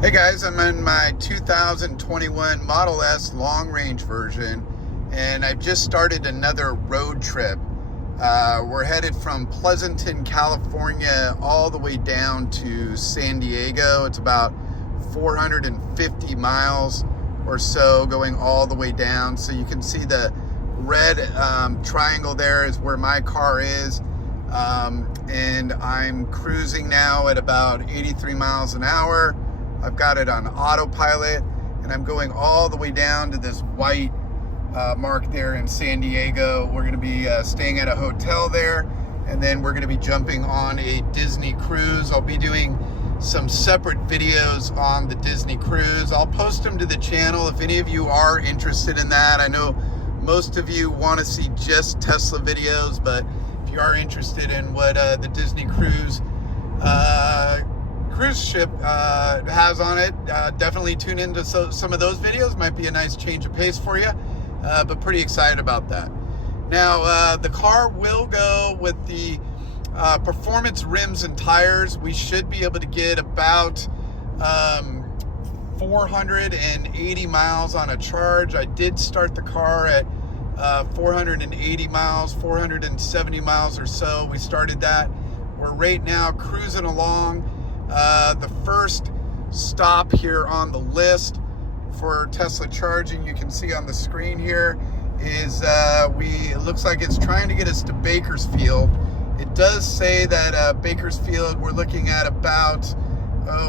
Hey guys, I'm in my 2021 Model S long range version, and I've just started another road trip. We're headed from Pleasanton, California, all the way down to San Diego. It's about 450 miles or so going all the way down. So you can see the red triangle there is where my car is. And I'm cruising now at about 83 miles an hour. I've got it on autopilot, and I'm going all the way down to this white mark there in San Diego. We're going to be staying at a hotel there, and then we're going to be jumping on a Disney cruise. I'll be doing some separate videos on the Disney cruise. I'll post them to the channel if any of you are interested in that. I know most of you want to see just Tesla videos, but if you are interested in what the Disney cruise ship has on it, definitely tune into some of those videos. Might be a nice change of pace for you, but pretty excited about that. Now the car will go with the performance rims and tires. We should be able to get about 480 miles on a charge. I did start the car at 480 miles, 470 miles or so. We started that. We're right now cruising along. The first stop here on the list for Tesla charging, you can see on the screen here, is it looks like it's trying to get us to Bakersfield. It does say that Bakersfield, we're looking at about,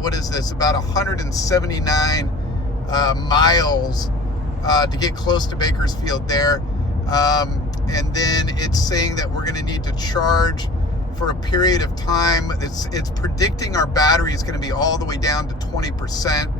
what is this, about 179 miles to get close to Bakersfield there. And then it's saying that we're going to need to charge for a period of time. It's predicting our battery is going to be all the way down to 20%.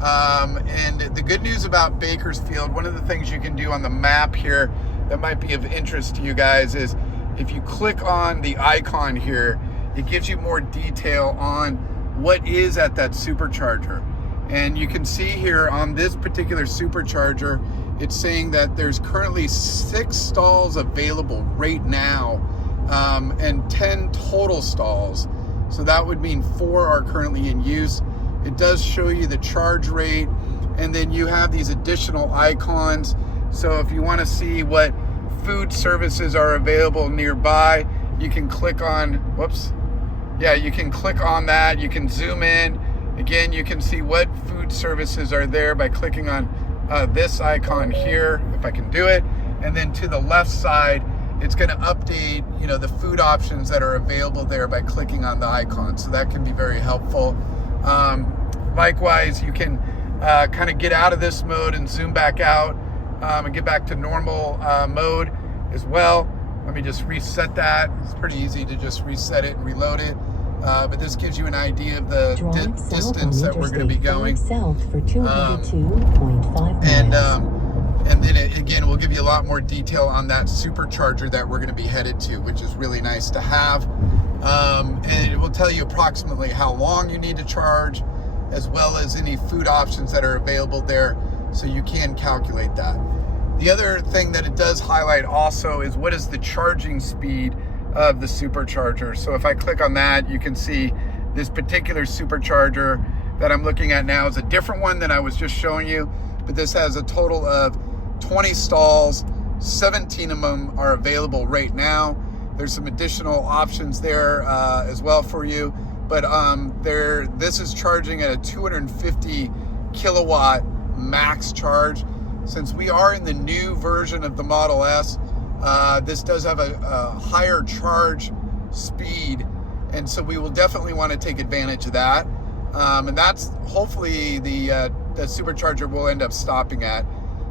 And the good news about Bakersfield, one of the things you can do on the map here that might be of interest to you guys is if you click on the icon here, it gives you more detail on what is at that supercharger. And you can see here on this particular supercharger, it's saying that there's currently 6 stalls available right now, and 10 total stalls. So that would mean 4 are currently in use. It does show you the charge rate, and then you have these additional icons. So if you want to see what food services are available nearby, you can click on, you can click on that. You can zoom in. Again, you can see what food services are there by clicking on this icon here, if I can do it. And then to the left side, it's going to update, the food options that are available there by clicking on the icon. So that can be very helpful. Likewise, you can kind of get out of this mode and zoom back out and get back to normal mode as well. Let me just reset that. It's pretty easy to just reset it and reload it. But this gives you an idea of the distance that we're going to be going. South for 202.5 miles. And then again, we'll give you a lot more detail on that supercharger that we're going to be headed to, which is really nice to have. And it will tell you approximately how long you need to charge, as well as any food options that are available there, so you can calculate that. The other thing that it does highlight also is what is the charging speed of the supercharger. So if I click on that, you can see this particular supercharger that I'm looking at now is a different one than I was just showing you, but this has a total of 20 stalls. 17 of them are available right now. There's some additional options there as well for you, but this is charging at a 250 kilowatt max charge. Since we are in the new version of the Model S, this does have a higher charge speed, and so we will definitely want to take advantage of that. And that's hopefully the supercharger will end up stopping at.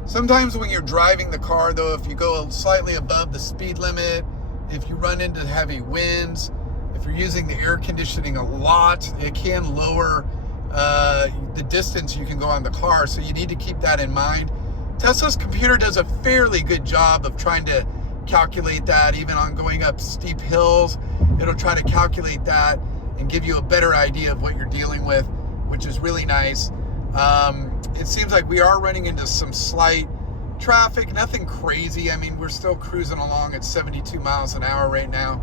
Sometimes when you're driving the car, though, if you go slightly above the speed limit, if you run into heavy winds, if you're using the air conditioning a lot, it can lower the distance you can go on the car. So you need to keep that in mind. Tesla's computer does a fairly good job of trying to calculate that. Even on going up steep hills, it'll try to calculate that and give you a better idea of what you're dealing with, which is really nice. It seems like we are running into some slight traffic, nothing crazy. I mean, we're still cruising along at 72 miles an hour right now,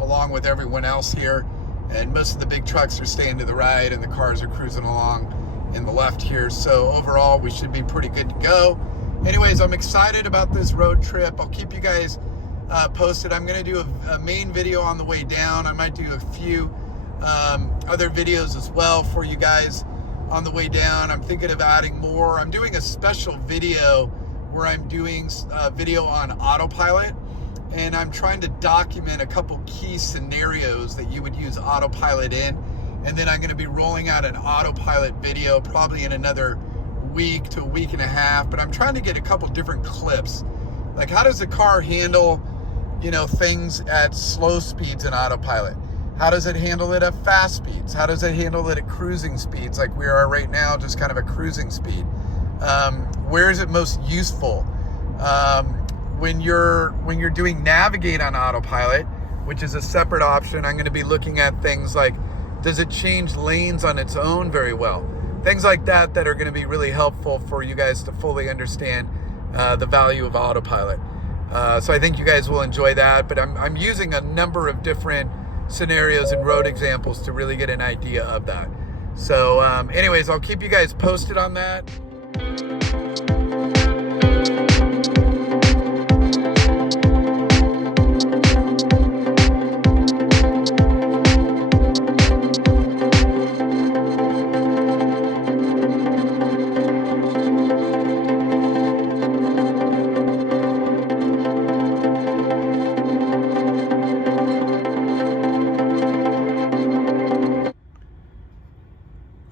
along with everyone else here. and most of the big trucks are staying to the right and the cars are cruising along in the left here. So overall, we should be pretty good to go. Anyways, I'm excited about this road trip. I'll keep you guys posted. I'm gonna do a main video on the way down. I might do a few other videos as well for you guys on the way down. I'm thinking of adding more. I'm doing a special video where I'm doing a video on autopilot, and I'm trying to document a couple key scenarios that you would use autopilot in. And then I'm going to be rolling out an autopilot video probably in another week to a week and a half. But I'm trying to get a couple different clips. Like, how does the car handle, you know, things at slow speeds in autopilot? How does it handle it at fast speeds? How does it handle it at cruising speeds like we are right now, just kind of a cruising speed? Where is it most useful? When you're doing navigate on autopilot, which is a separate option, I'm going to be looking at things like, does it change lanes on its own very well? Things like that are going to be really helpful for you guys to fully understand the value of autopilot. So I think you guys will enjoy that, but I'm using a number of different scenarios and road examples to really get an idea of that. So anyways, I'll keep you guys posted on that.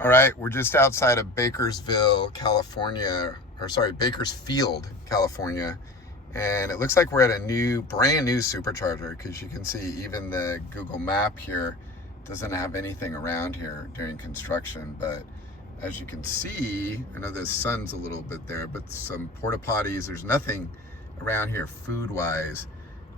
All right, we're just outside of Bakersfield, California, and it looks like we're at a brand new supercharger, because you can see even the Google map here doesn't have anything around here during construction. But as you can see, I know the sun's a little bit there, but some porta potties, there's nothing around here food-wise.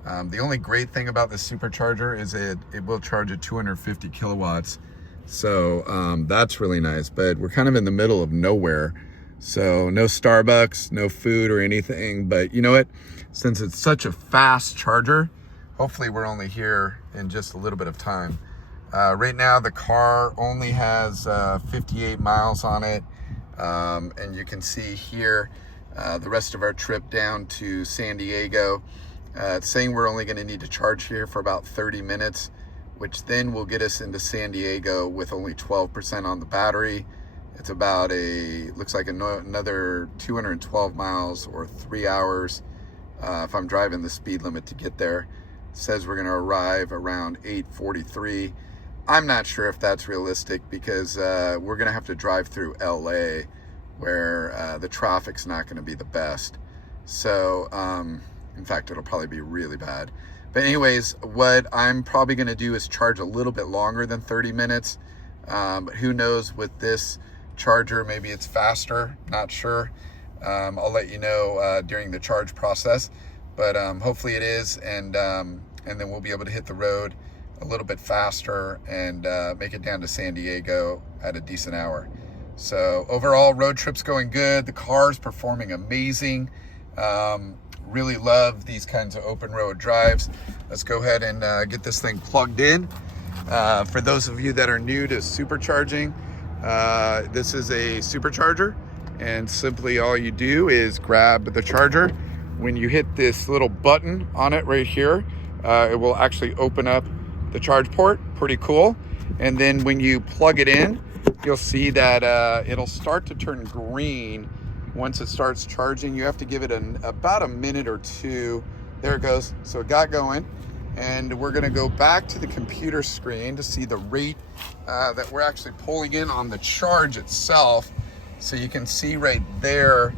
The only great thing about this supercharger is it will charge at 250 kilowatts. So that's really nice, but we're kind of in the middle of nowhere. So no Starbucks, no food or anything. But you know what? Since it's such a fast charger, hopefully we're only here in just a little bit of time. Right now, the car only has 58 miles on it. And you can see here the rest of our trip down to San Diego. It's saying we're only going to need to charge here for about 30 minutes. Which then will get us into San Diego with only 12% on the battery. It's about looks like another 212 miles or 3 hours if I'm driving the speed limit to get there. It says we're gonna arrive around 8:43. I'm not sure if that's realistic, because we're gonna have to drive through LA, where the traffic's not gonna be the best. So, in fact, it'll probably be really bad. But anyways, what I'm probably going to do is charge a little bit longer than 30 minutes. But who knows with this charger, maybe it's faster, not sure. I'll let you know during the charge process. But hopefully it is, and then we'll be able to hit the road a little bit faster and make it down to San Diego at a decent hour. So overall, road trip's going good. The car's performing amazing. Really love these kinds of open road drives. Let's go ahead and get this thing plugged in. For those of you that are new to supercharging, this is a supercharger, and simply all you do is grab the charger. When you hit this little button on it right here, it will actually open up the charge port. Pretty cool. And then when you plug it in, you'll see that it'll start to turn green. Once it starts charging, you have to give it about a minute or two. There it goes. So it got going. And we're going to go back to the computer screen to see the rate that we're actually pulling in on the charge itself. So you can see right there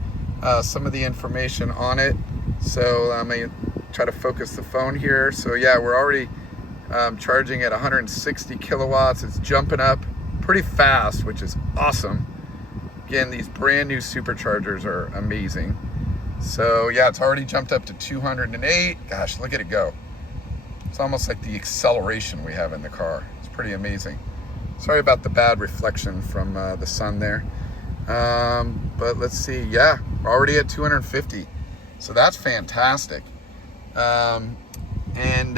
some of the information on it. So I'm going to try to focus the phone here. So yeah, we're already charging at 160 kilowatts. It's jumping up pretty fast, which is awesome. Again, these brand new superchargers are amazing. So yeah, it's already jumped up to 208. Gosh, look at it go. It's almost like the acceleration we have in the car. It's pretty amazing. Sorry about the bad reflection from the sun there. But let's see, yeah, we're already at 250. So that's fantastic. And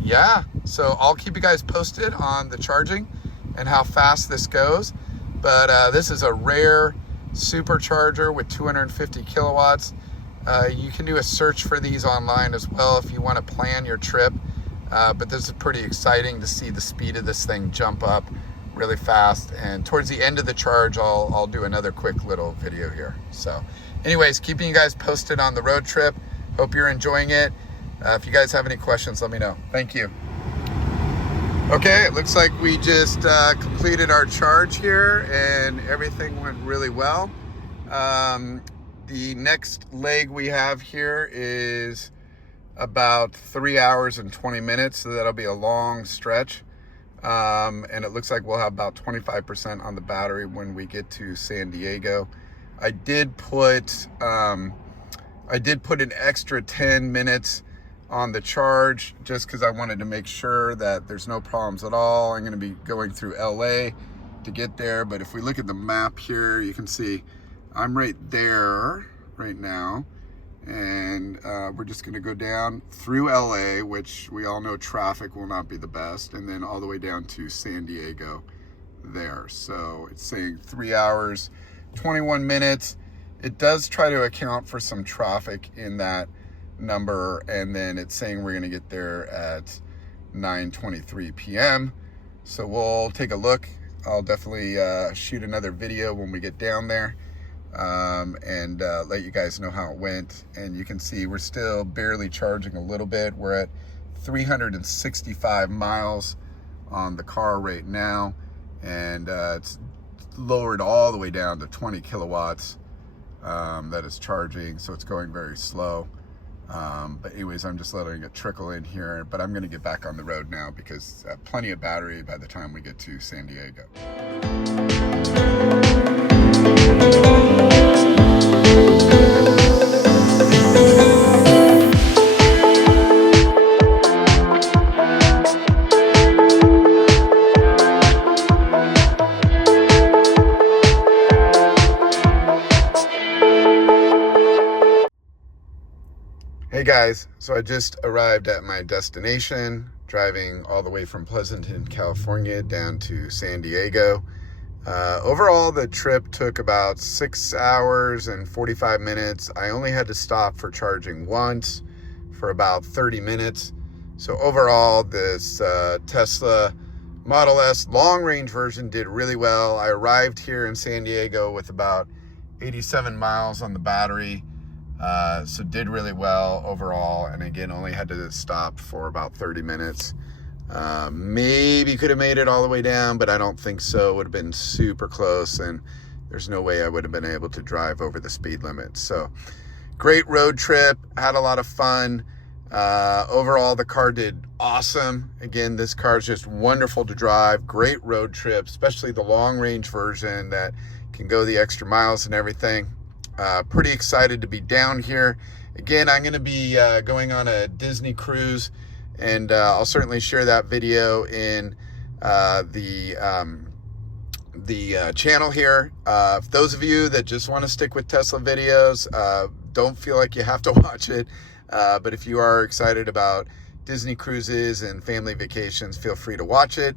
yeah, so I'll keep you guys posted on the charging and how fast this goes. But this is a rare supercharger with 250 kilowatts. You can do a search for these online as well if you want to plan your trip. But this is pretty exciting to see the speed of this thing jump up really fast. And towards the end of the charge, I'll do another quick little video here. So anyways, keeping you guys posted on the road trip. Hope you're enjoying it. If you guys have any questions, let me know. Thank you. Okay, it looks like we just completed our charge here and everything went really well. The next leg we have here is about 3 hours and 20 minutes, so that'll be a long stretch. And it looks like we'll have about 25% on the battery when we get to San Diego. I did put an extra 10 minutes on the charge just because I wanted to make sure that there's no problems at all. I'm going to be going through LA to get there, but if we look at the map here, you can see I'm right there right now, and we're just going to go down through LA, which we all know traffic will not be the best, and then all the way down to San Diego there. So it's saying 3 hours 21 minutes. It does try to account for some traffic in that number, and then it's saying we're going to get there at 9:23 p.m. So we'll take a look. I'll definitely shoot another video when we get down there and let you guys know how it went. And you can see we're still barely charging a little bit. We're at 365 miles on the car right now, and it's lowered all the way down to 20 kilowatts that is charging, so it's going very slow. But anyways, I'm just letting it trickle in here, but I'm going to get back on the road now because plenty of battery by the time we get to San Diego. Hey guys, so I just arrived at my destination, driving all the way from Pleasanton, California down to San Diego. Overall, the trip took about 6 hours and 45 minutes. I only had to stop for charging once for about 30 minutes. So overall, this Tesla Model S long range version did really well. I arrived here in San Diego with about 87 miles on the battery. So did really well overall, and again only had to stop for about 30 minutes. Maybe could have made it all the way down, but I don't think so. It would have been super close, and there's no way I would have been able to drive over the speed limit. So great road trip, had a lot of fun. Overall the car did awesome. Again, this car is just wonderful to drive. Great road trip, especially the long range version that can go the extra miles and everything. Pretty excited to be down here. Again, I'm going to be going on a Disney cruise, and I'll certainly share that video in the channel here. For those of you that just want to stick with Tesla videos, don't feel like you have to watch it. But if you are excited about Disney cruises and family vacations, feel free to watch it.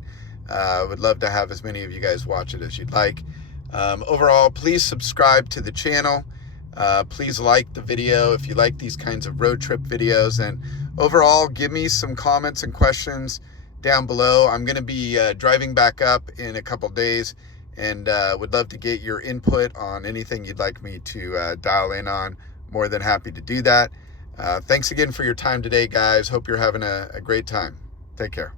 Would love to have as many of you guys watch it as you'd like. Overall, please subscribe to the channel. Please like the video if you like these kinds of road trip videos, and overall give me some comments and questions down below. I'm going to be driving back up in a couple days, and would love to get your input on anything you'd like me to dial in on. More than happy to do that. Thanks again for your time today, guys. Hope you're having a great time. Take care.